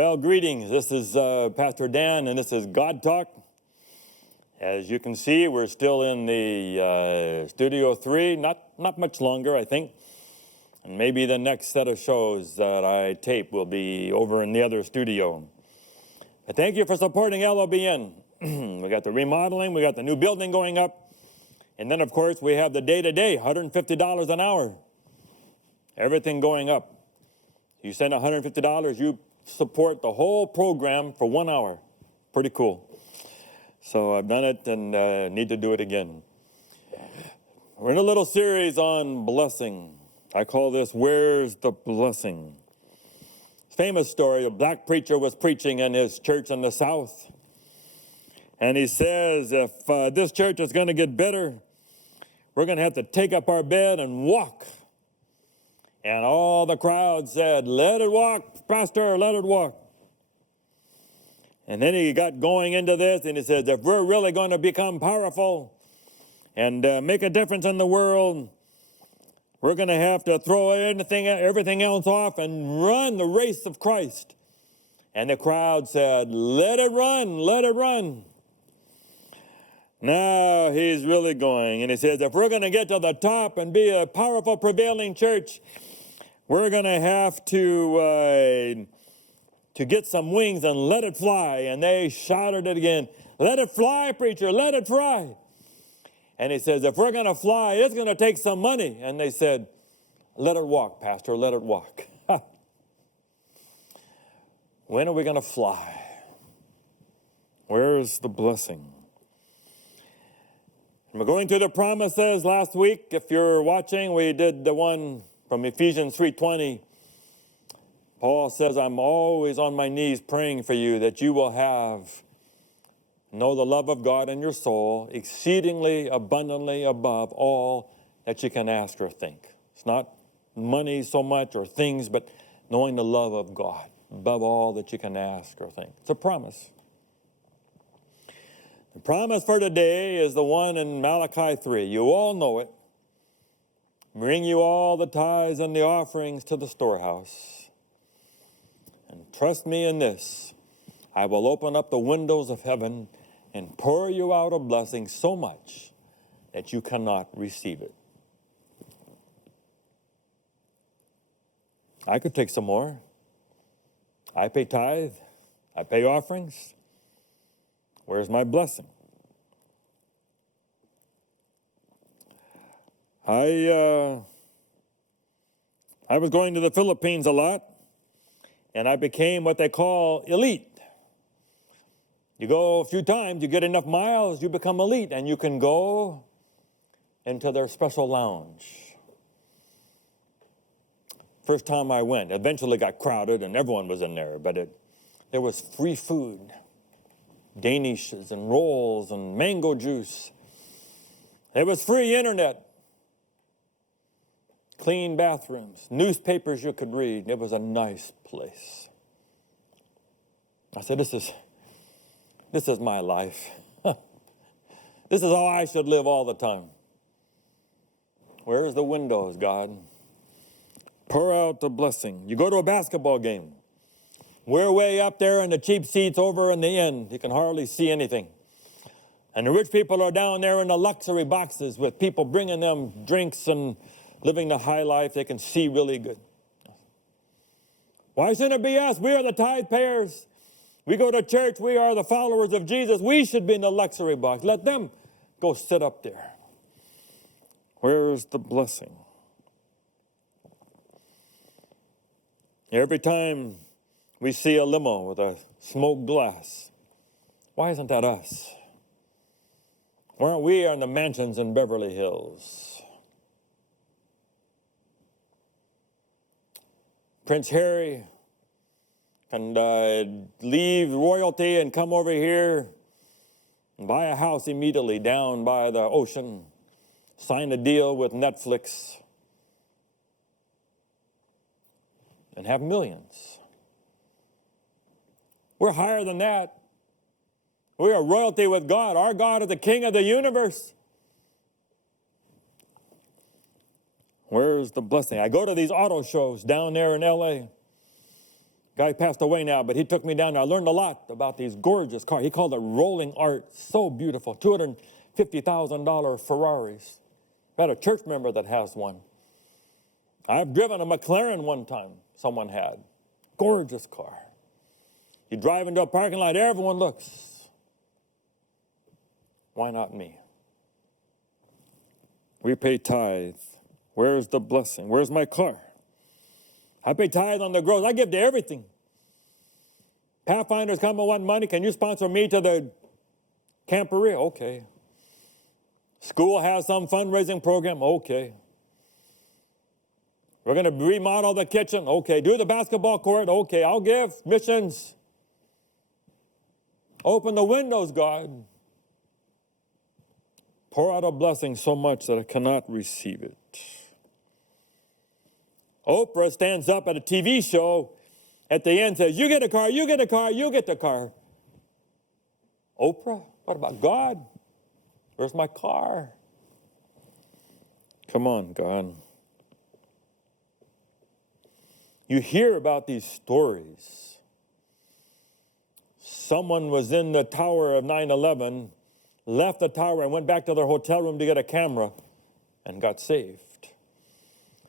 Well, greetings. This is Pastor Dan, and this is God Talk. As you can see, we're still in the Studio 3, not much longer, I think. And maybe the next set of shows that I tape will be over in the other studio. But thank you for supporting LLBN. We got the remodeling, we got the new building going up, and then, of course, we have the day-to-day, $150 an hour. Everything going up. You send $150, you support the whole program for 1 hour. Pretty cool. So I've done it and need to do it again. We're in a little series on blessing. I call this, Where's the Blessing? Famous story, a black preacher was preaching in his church in the South. And he says, if this church is going to get better, we're going to have to take up our bed and walk. And all the crowd said, let it walk, Pastor, let it walk. And then he got going into this, and he says, if we're really going to become powerful and make a difference in the world, we're going to have to throw everything else off and run the race of Christ. And the crowd said, let it run, let it run. Now he's really going, and he says, if we're going to get to the top and be a powerful, prevailing church, we're going to have to get some wings and let it fly. And they shouted it again, let it fly, preacher, let it fly. And he says, if we're going to fly, it's going to take some money. And they said, let it walk, Pastor, let it walk. When are we going to fly? Where's the blessing? We're going through the promises last week. If you're watching, we did the one from Ephesians 3:20. Paul says, I'm always on my knees praying for you that you will know the love of God in your soul, exceedingly abundantly above all that you can ask or think. It's not money so much or things, but knowing the love of God above all that you can ask or think. It's a promise. The promise for today is the one in Malachi 3. You all know it. Bring you all the tithes and the offerings to the storehouse. And trust me in this. I will open up the windows of heaven and pour you out a blessing so much that you cannot receive it. I could take some more. I pay tithe. I pay offerings. Where's my blessing? I was going to the Philippines a lot, and I became what they call elite. You go a few times, you get enough miles, you become elite, and you can go into their special lounge. First time I went, eventually got crowded, and everyone was in there, but there was free food. Danishes and rolls and mango juice. There was free internet, clean bathrooms, newspapers you could read. It was a nice place. I said, this is my life. This is how I should live all the time. Where's the windows, God? Pour out the blessing. You go to a basketball game. We're way up there in the cheap seats over in the end. You can hardly see anything. And the rich people are down there in the luxury boxes with people bringing them drinks and living the high life. They can see really good. Why shouldn't it be us? We are the tithe payers. We go to church. We are the followers of Jesus. We should be in the luxury box. Let them go sit up there. Where's the blessing? Every time we see a limo with a smoked glass, why isn't that us? Why aren't we in the mansions in Beverly Hills? Prince Harry can leave royalty and come over here and buy a house immediately down by the ocean, sign a deal with Netflix, and have millions. We're higher than that. We are royalty with God. Our God is the King of the universe. Where's the blessing? I go to these auto shows down there in LA. Guy passed away now, but he took me down there. I learned a lot about these gorgeous cars. He called it rolling art. So beautiful. $250,000 Ferraris. I had a church member that has one. I've driven a McLaren one time, someone had. Gorgeous car. You drive into a parking lot, everyone looks. Why not me? We pay tithe. Where's the blessing? Where's my car? I pay tithe on the gross. I give to everything. Pathfinders come and want money. Can you sponsor me to the campery? Okay. School has some fundraising program. Okay. We're going to remodel the kitchen. Okay. Do the basketball court. Okay. I'll give. Missions. Open the windows, God. Pour out a blessing so much that I cannot receive it. Oprah stands up at a TV show at the end, says, you get a car, you get a car, you get the car. Oprah? What about God? Where's my car? Come on, God. You hear about these stories. Someone was in the tower of 9/11, left the tower and went back to their hotel room to get a camera and got saved.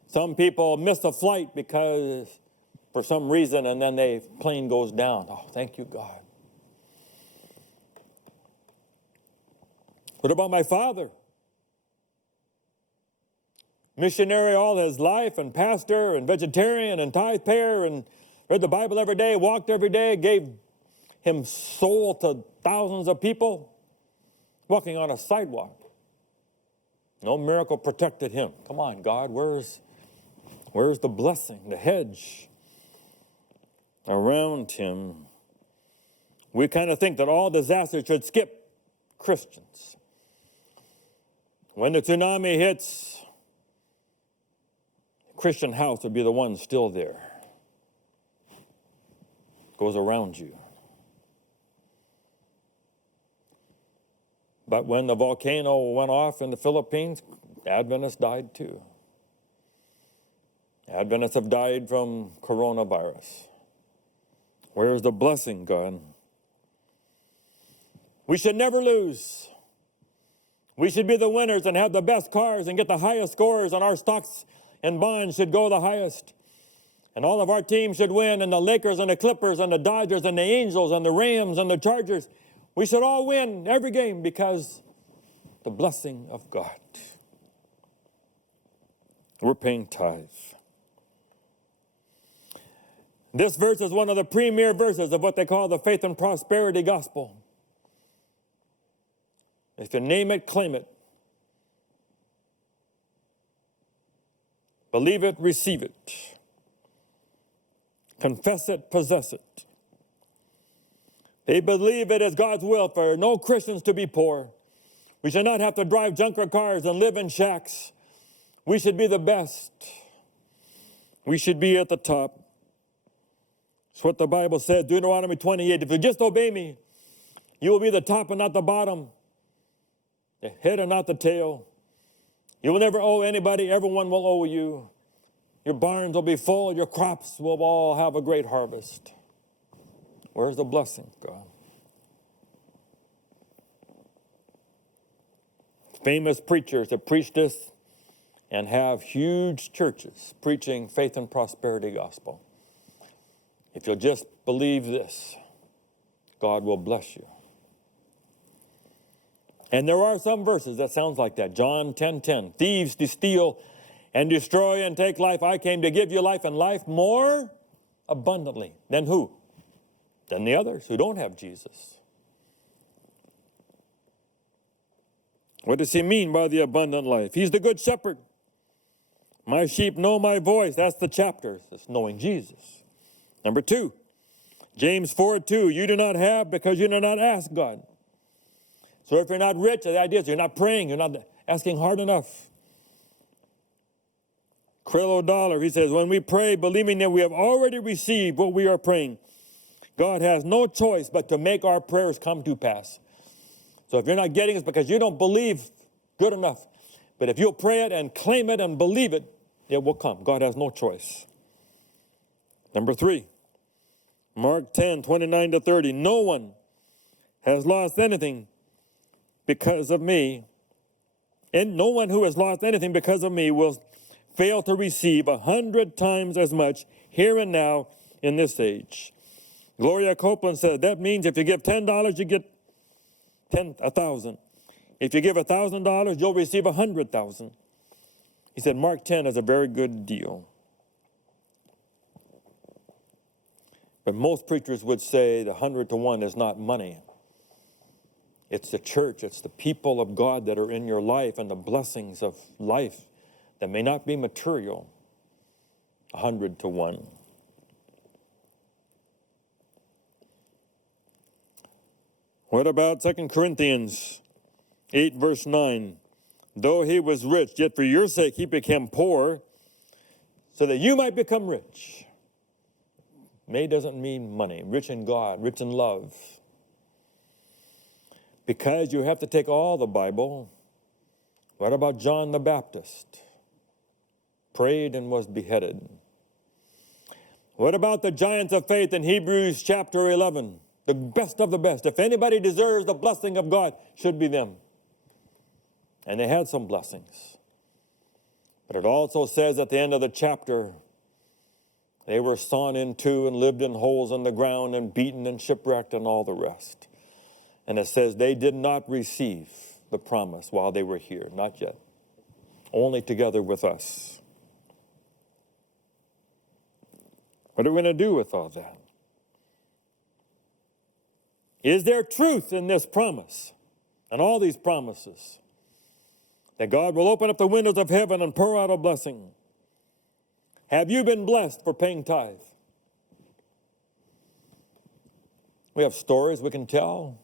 Some people miss a flight because for some reason, and then the plane goes down. Oh, thank you, God. What about my father? Missionary all his life, and pastor, and vegetarian, and tithe payer, and read the Bible every day, walked every day, gave him soul to thousands of people, walking on a sidewalk. No miracle protected him. Come on, God, where's the blessing, the hedge around him? We kind of think that all disasters should skip Christians. When the tsunami hits, Christian house would be the one still there. Goes around you. But when the volcano went off in the Philippines, Adventists died too. Adventists have died from coronavirus. Where's the blessing, God? We should never lose. We should be the winners and have the best cars and get the highest scores, and our stocks and bonds should go the highest. And all of our teams should win, and the Lakers and the Clippers and the Dodgers and the Angels and the Rams and the Chargers. We should all win every game because the blessing of God. We're paying tithe. This verse is one of the premier verses of what they call the faith and prosperity gospel. If you name it, claim it. Believe it, receive it. Confess it, possess it. They believe it is God's will for no Christians to be poor. We should not have to drive junker cars and live in shacks. We should be the best. We should be at the top. That's what the Bible says, Deuteronomy 28. If you just obey me, you will be the top and not the bottom, the head and not the tail. You will never owe anybody. Everyone will owe you. Your barns will be full. Your crops will all have a great harvest. Where's the blessing, God? Famous preachers have preached this and have huge churches preaching faith and prosperity gospel. If you'll just believe this, God will bless you. And there are some verses that sounds like that. John 10:10. Thieves to steal and destroy and take life. I came to give you life and life more abundantly. Than who? Than the others who don't have Jesus. What does he mean by the abundant life? He's the good shepherd. My sheep know my voice. That's the chapter. It's knowing Jesus. Number 2, James 4:2. You do not have because you do not ask God. So if you're not rich, the idea is you're not praying, you're not asking hard enough. Krill O'Dollar, he says, when we pray, believing that we have already received what we are praying, God has no choice but to make our prayers come to pass. So if you're not getting it, it's because you don't believe good enough. But if you'll pray it and claim it and believe it, it will come. God has no choice. Number 3, Mark 10, 29 to 30. No one has lost anything because of me, and no one who has lost anything because of me will fail to receive 100 times as much here and now in this age. Gloria Copeland said, that means if you give $10, you get 1,000. If you give $1,000, you'll receive 100,000. He said, Mark 10 is a very good deal. But most preachers would say the 100 to 1 is not money. It's the church, it's the people of God that are in your life and the blessings of life that may not be material. 100 to 1. What about 2 Corinthians 8, verse 9? Though he was rich, yet for your sake he became poor, so that you might become rich. May doesn't mean money. Rich in God, rich in love. Because you have to take all the Bible. What about John the Baptist? Prayed and was beheaded. What about the giants of faith in Hebrews chapter 11? The best of the best. If anybody deserves the blessing of God, should be them. And they had some blessings. But it also says at the end of the chapter, they were sawn in two and lived in holes in the ground and beaten and shipwrecked and all the rest. And it says they did not receive the promise while they were here, not yet. Only together with us. What are we going to do with all that? Is there truth in this promise and all these promises that God will open up the windows of heaven and pour out a blessing? Have you been blessed for paying tithe? We have stories we can tell.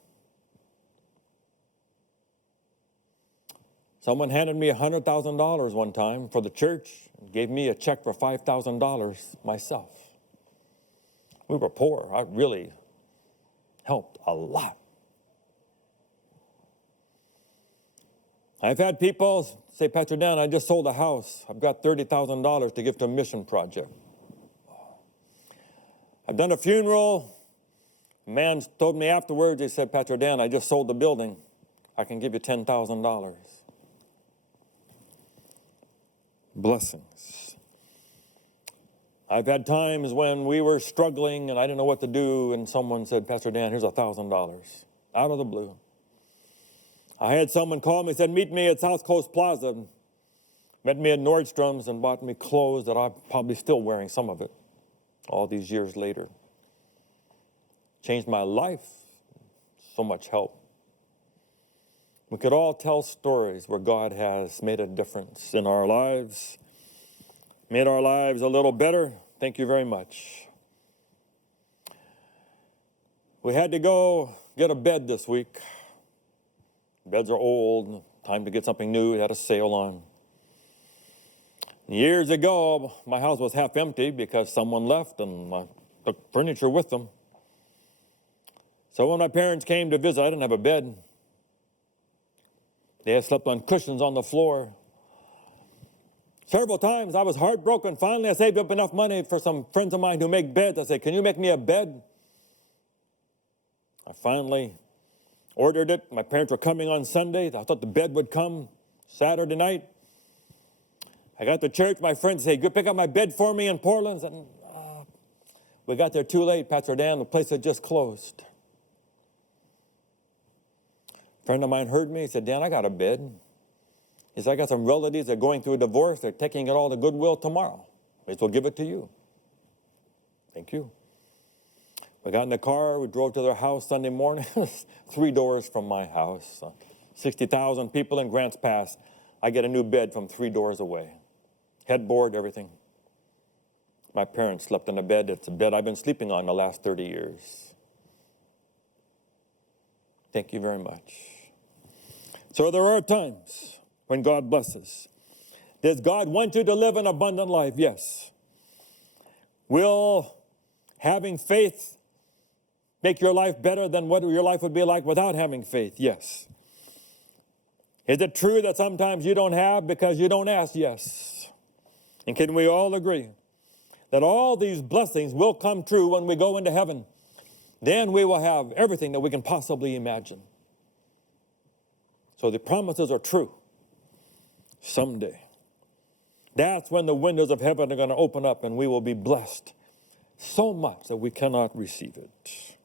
Someone handed me $100,000 one time for the church and gave me a check for $5,000 myself. We were poor. I really helped a lot. I've had people say, Pastor Dan, I just sold a house. I've got $30,000 to give to a mission project. I've done a funeral. A man told me afterwards, he said, Pastor Dan, I just sold the building. I can give you $10,000. Blessings. I've had times when we were struggling and I didn't know what to do, and someone said, Pastor Dan, here's $1,000 out of the blue. I had someone call me and said, meet me at South Coast Plaza. Met me at Nordstrom's and bought me clothes that I'm probably still wearing, some of it, all these years later. Changed my life. So much help. We could all tell stories where God has made a difference in our lives, made our lives a little better. Thank you very much. We had to go get a bed this week. Beds are old, time to get something new. It had a sale on. Years ago, my house was half empty because someone left and I took furniture with them. So when my parents came to visit, I didn't have a bed. They had slept on cushions on the floor. Several times I was heartbroken. Finally, I saved up enough money for some friends of mine who make beds. I said, can you make me a bed? I finally ordered it. My parents were coming on Sunday. I thought the bed would come Saturday night. I got to church. My friends said, go pick up my bed for me in Portland. I said, we got there too late, Pastor Dan. The place had just closed. A friend of mine heard me. He said, Dan, I got a bed. He said, I got some relatives that are going through a divorce. They're taking it all to Goodwill tomorrow. May as well give it to you. Thank you. We got in the car. We drove to their house Sunday morning. 3 doors from my house. 60,000 people in Grants Pass. I get a new bed from 3 doors away. Headboard, everything. My parents slept in a bed. It's a bed I've been sleeping on the last 30 years. Thank you very much. So there are times when God blesses. Does God want you to live an abundant life? Yes. Will having faith make your life better than what your life would be like without having faith? Yes. Is it true that sometimes you don't have because you don't ask? Yes. And can we all agree that all these blessings will come true when we go into heaven. Then we will have everything that we can possibly imagine. So the promises are true someday. That's when the windows of heaven are going to open up and we will be blessed so much that we cannot receive it.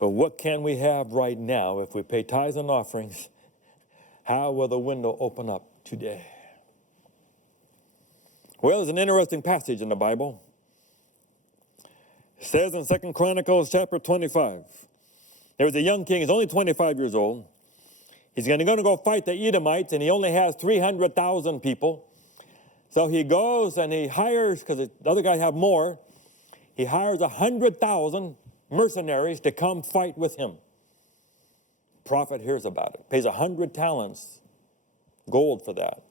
But what can we have right now if we pay tithes and offerings? How will the window open up today? Well, there's an interesting passage in the Bible. It says in 2 Chronicles chapter 25, there was a young king, he's only 25 years old. He's going to go fight the Edomites, and he only has 300,000 people. So he goes and he hires, because the other guys have more, he hires 100,000 mercenaries to come fight with him. Prophet hears about it, pays 100 talents, gold for that.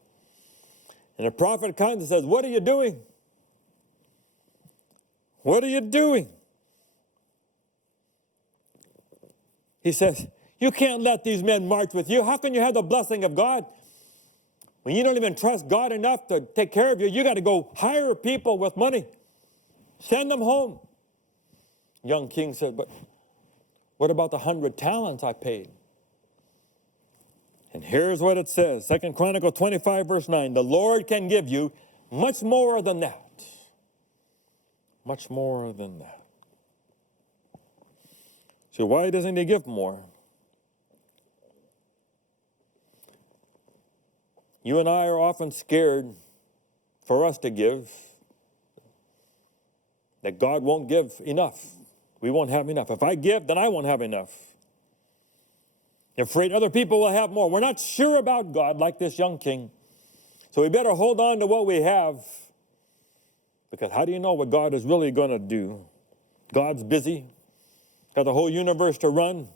And the prophet comes and says, what are you doing? What are you doing? He says, you can't let these men march with you. How can you have the blessing of God? When you don't even trust God enough to take care of you, you got to go hire people with money. Send them home. Young king said, but what about the 100 talents I paid? And here's what it says, 2 Chronicles 25, verse 9. The Lord can give you much more than that. Much more than that. So why doesn't he give more? You and I are often scared for us to give, that God won't give enough. We won't have enough. If I give, then I won't have enough. You're afraid other people will have more. We're not sure about God like this young king. So we better hold on to what we have, because how do you know what God is really going to do? God's busy, got the whole universe to run,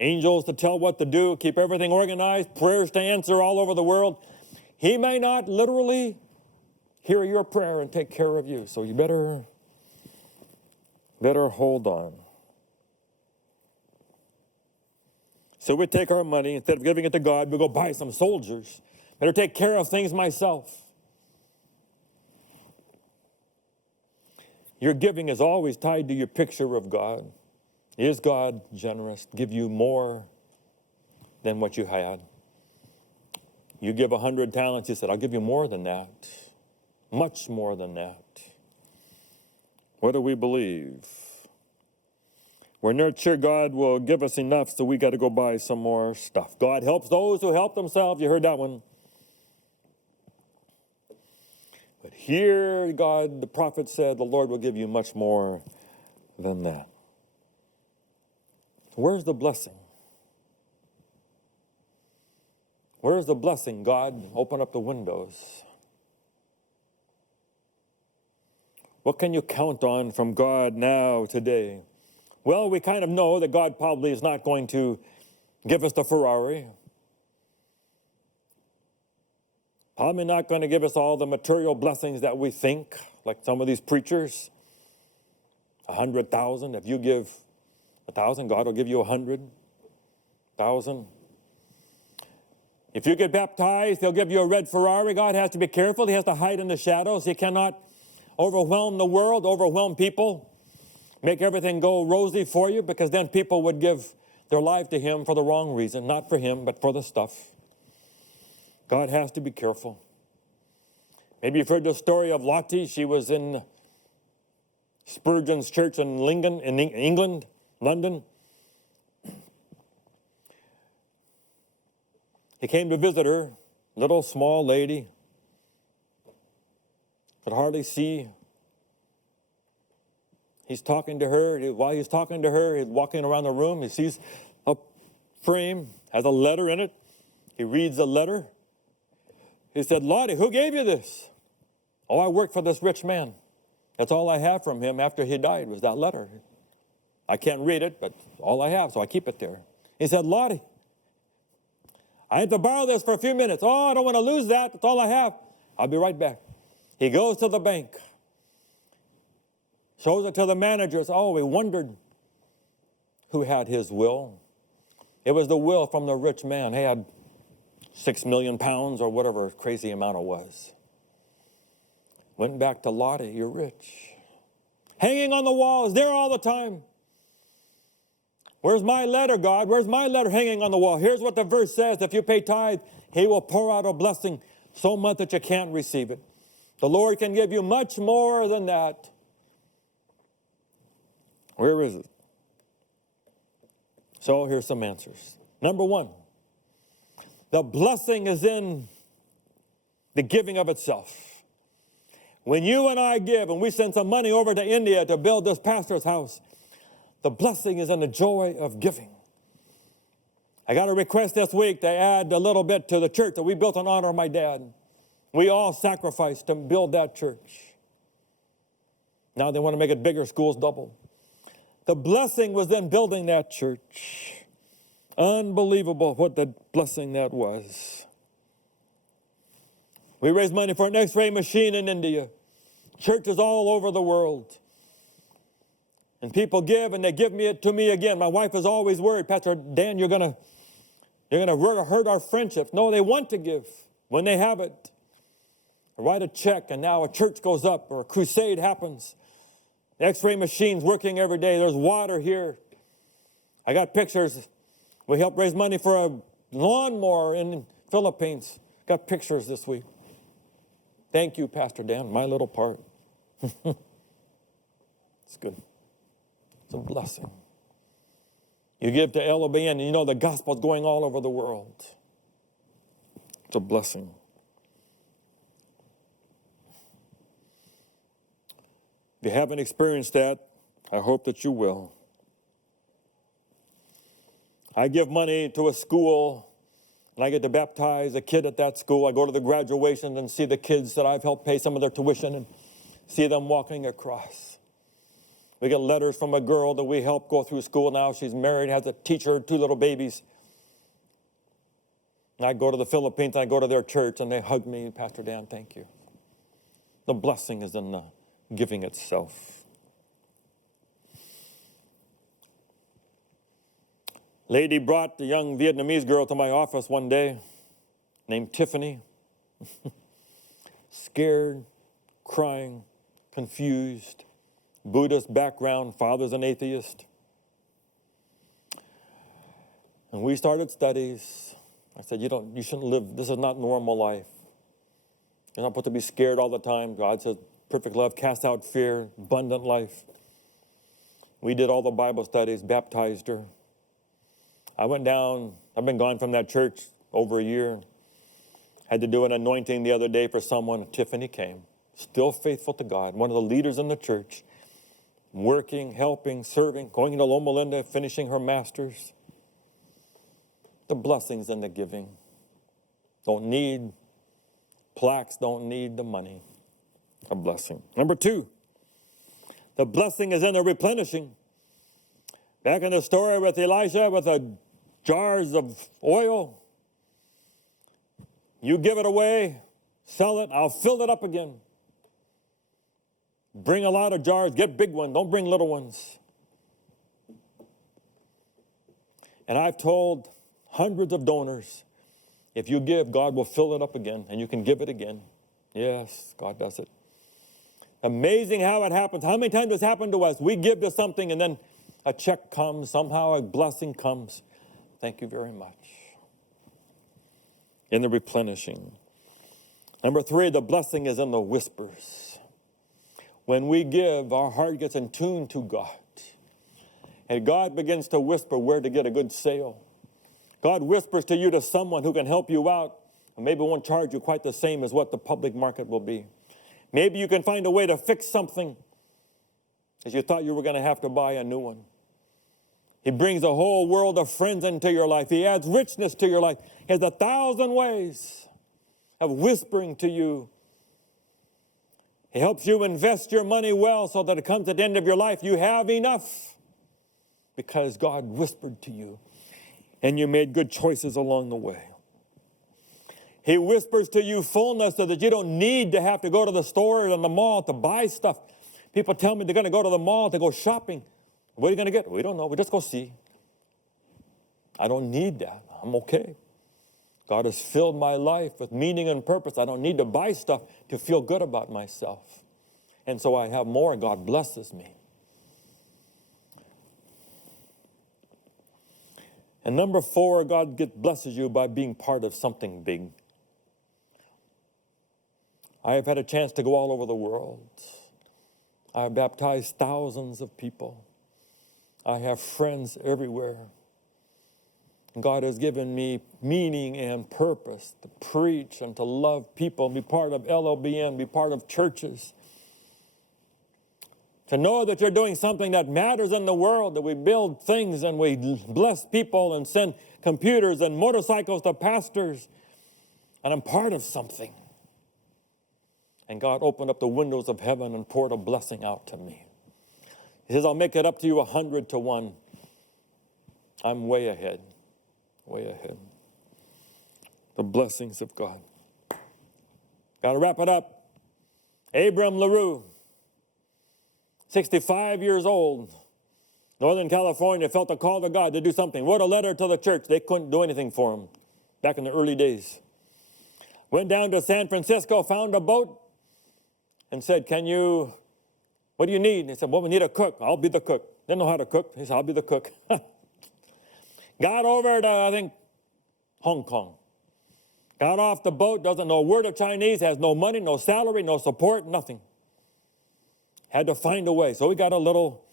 angels to tell what to do, keep everything organized, prayers to answer all over the world. He may not literally hear your prayer and take care of you, so you better hold on. So we take our money, instead of giving it to God, we go buy some soldiers. Better take care of things myself. Your giving is always tied to your picture of God. Is God generous? Give you more than what you had. You give 100 talents, he said, I'll give you more than that. Much more than that. What do we believe? We're not sure God will give us enough, so we got to go buy some more stuff. God helps those who help themselves. You heard that one. But here, God, the prophet said, the Lord will give you much more than that. Where's the blessing? Where's the blessing? God, open up the windows. What can you count on from God now, today? Well, we kind of know that God probably is not going to give us the Ferrari. Probably not going to give us all the material blessings that we think, like some of these preachers. 100,000. If you give 1,000, God will give you 100,000. If you get baptized, he'll give you a red Ferrari. God has to be careful. He has to hide in the shadows. He cannot overwhelm the world, overwhelm people, make everything go rosy for you, because then people would give their life to him for the wrong reason, not for him, but for the stuff. God has to be careful. Maybe you've heard the story of Lottie. She was in Spurgeon's church in England, London. He came to visit her, little small lady, could hardly see. He's talking to her. While he's talking to her, he's walking around the room. He sees a frame, has a letter in it. He reads the letter. He said, Lottie, who gave you this? Oh, I work for this rich man. That's all I have from him after he died was that letter. I can't read it, but all I have, so I keep it there. He said, Lottie, I have to borrow this for a few minutes. Oh, I don't want to lose that. That's all I have. I'll be right back. He goes to the bank, shows it to the managers. Oh, we wondered who had his will. It was the will from the rich man. He had 6 million pounds or whatever crazy amount it was. Went back to Lottie, you're rich. Hanging on the wall, is there all the time. Where's my letter, God? Where's my letter hanging on the wall? Here's what the verse says. If you pay tithe, he will pour out a blessing so much that you can't receive it. The Lord can give you much more than that. Where is it? So here's some answers. Number one, the blessing is in the giving of itself. When you and I give and we send some money over to India to build this pastor's house, the blessing is in the joy of giving. I got a request this week to add a little bit to the church that we built in honor of my dad. We all sacrificed to build that church. Now they want to make it bigger, schools double. The blessing was in building that church. Unbelievable what the blessing that was. We raised money for an X-ray machine in India. Churches all over the world. And people give, and they give it to me again. My wife is always worried, Pastor Dan, you're gonna hurt our friendships. No, they want to give when they have it. I write a check, and now a church goes up, or a crusade happens. The X-ray machine's working every day. There's water here. I got pictures. We helped raise money for a lawnmower in the Philippines. Got pictures this week. Thank you, Pastor Dan, my little part. It's good. It's a blessing. You give to LLBN, and you know the gospel's going all over the world. It's a blessing. If you haven't experienced that, I hope that you will. I give money to a school, and I get to baptize a kid at that school. I go to the graduation and see the kids that I've helped pay some of their tuition and see them walking across. We get letters from a girl that we helped go through school now. She's married, has a teacher, 2 little babies. And I go to the Philippines, I go to their church, and they hug me. Pastor Dan, thank you. The blessing is in the giving itself. Lady brought the young Vietnamese girl to my office one day, named Tiffany. Scared, crying, confused, Buddhist background, father's an atheist. And we started studies. I said, you shouldn't live, this is not normal life. You're not supposed to be scared all the time. God says, perfect love casts out fear, abundant life. We did all the Bible studies, baptized her. I went down, I've been gone from that church over a year. Had to do an anointing the other day for someone. Tiffany came, still faithful to God, one of the leaders in the church, working, helping, serving, going to Loma Linda, finishing her master's. The blessings in the giving. Don't need plaques, don't need the money. A blessing. Number 2, the blessing is in the replenishing. Back in the story with Elijah with the jars of oil, you give it away, sell it, I'll fill it up again. Bring a lot of jars, get big ones, don't bring little ones. And I've told hundreds of donors, if you give, God will fill it up again, and you can give it again. Yes, God does it. Amazing how it happens. How many times has happened to us? We give to something, and then a check comes, somehow a blessing comes. Thank you very much. In the replenishing. Number 3, the blessing is in the whispers. When we give, our heart gets in tune to God. And God begins to whisper where to get a good sale. God whispers to you to someone who can help you out, and maybe won't charge you quite the same as what the public market will be. Maybe you can find a way to fix something as you thought you were going to have to buy a new one. He brings a whole world of friends into your life. He adds richness to your life. He has 1,000 ways of whispering to you. He helps you invest your money well so that it comes at the end of your life, you have enough because God whispered to you and you made good choices along the way. He whispers to you fullness so that you don't need to have to go to the store or the mall to buy stuff. People tell me they're going to go to the mall to go shopping. What are you going to get? We don't know. We just go see. I don't need that. I'm okay. God has filled my life with meaning and purpose. I don't need to buy stuff to feel good about myself. And so I have more, and God blesses me. And number 4, God blesses you by being part of something big. I have had a chance to go all over the world. I have baptized thousands of people. I have friends everywhere. God has given me meaning and purpose to preach and to love people, be part of LLBN, be part of churches. To know that you're doing something that matters in the world, that we build things and we bless people and send computers and motorcycles to pastors. And I'm part of something. And God opened up the windows of heaven and poured a blessing out to me. He says, I'll make it up to you 100 to 1. I'm way ahead. Way ahead. The blessings of God. Got to wrap it up. Abram LaRue, 65 years old, Northern California, felt a call to God to do something. Wrote a letter to the church. They couldn't do anything for him back in the early days. Went down to San Francisco, found a boat, and said, what do you need? He said, well, we need a cook. I'll be the cook. Didn't know how to cook. He said, I'll be the cook. Got over to, I think, Hong Kong. Got off the boat, doesn't know a word of Chinese, has no money, no salary, no support, nothing. Had to find a way. So he got a little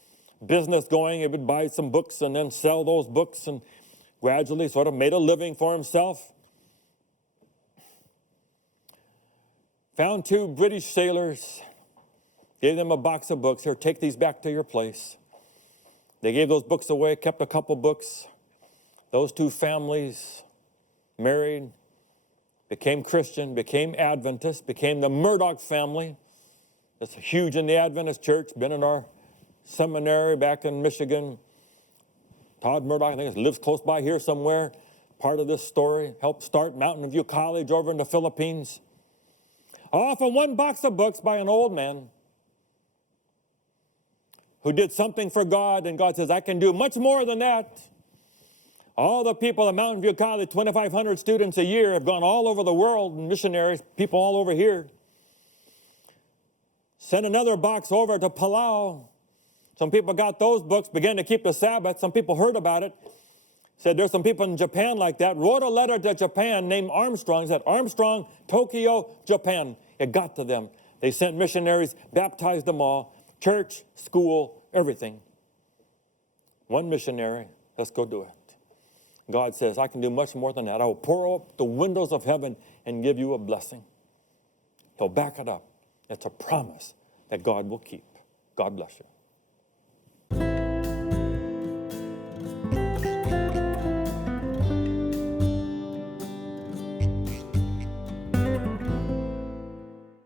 business going. He would buy some books and then sell those books, and gradually sort of made a living for himself. Found 2 British sailors, gave them a box of books. Here, take these back to your place. They gave those books away, kept a couple books. Those 2 families married, became Christian, became Adventist, became the Murdoch family. That's huge in the Adventist church, been in our seminary back in Michigan. Todd Murdoch, I think, lives close by here somewhere. Part of this story, helped start Mountain View College over in the Philippines. All from 1 box of books by an old man who did something for God, and God says, I can do much more than that. All the people at Mountain View College, 2,500 students a year, have gone all over the world, missionaries, people all over here. Sent another box over to Palau. Some people got those books, began to keep the Sabbath. Some people heard about it. Said there's some people in Japan like that. Wrote a letter to Japan named Armstrong. Said Armstrong, Tokyo, Japan. It got to them. They sent missionaries, baptized them all. Church, school, everything. 1 missionary. Let's go do it. God says, I can do much more than that. I will pour up the windows of heaven and give you a blessing. He'll back it up. It's a promise that God will keep. God bless you.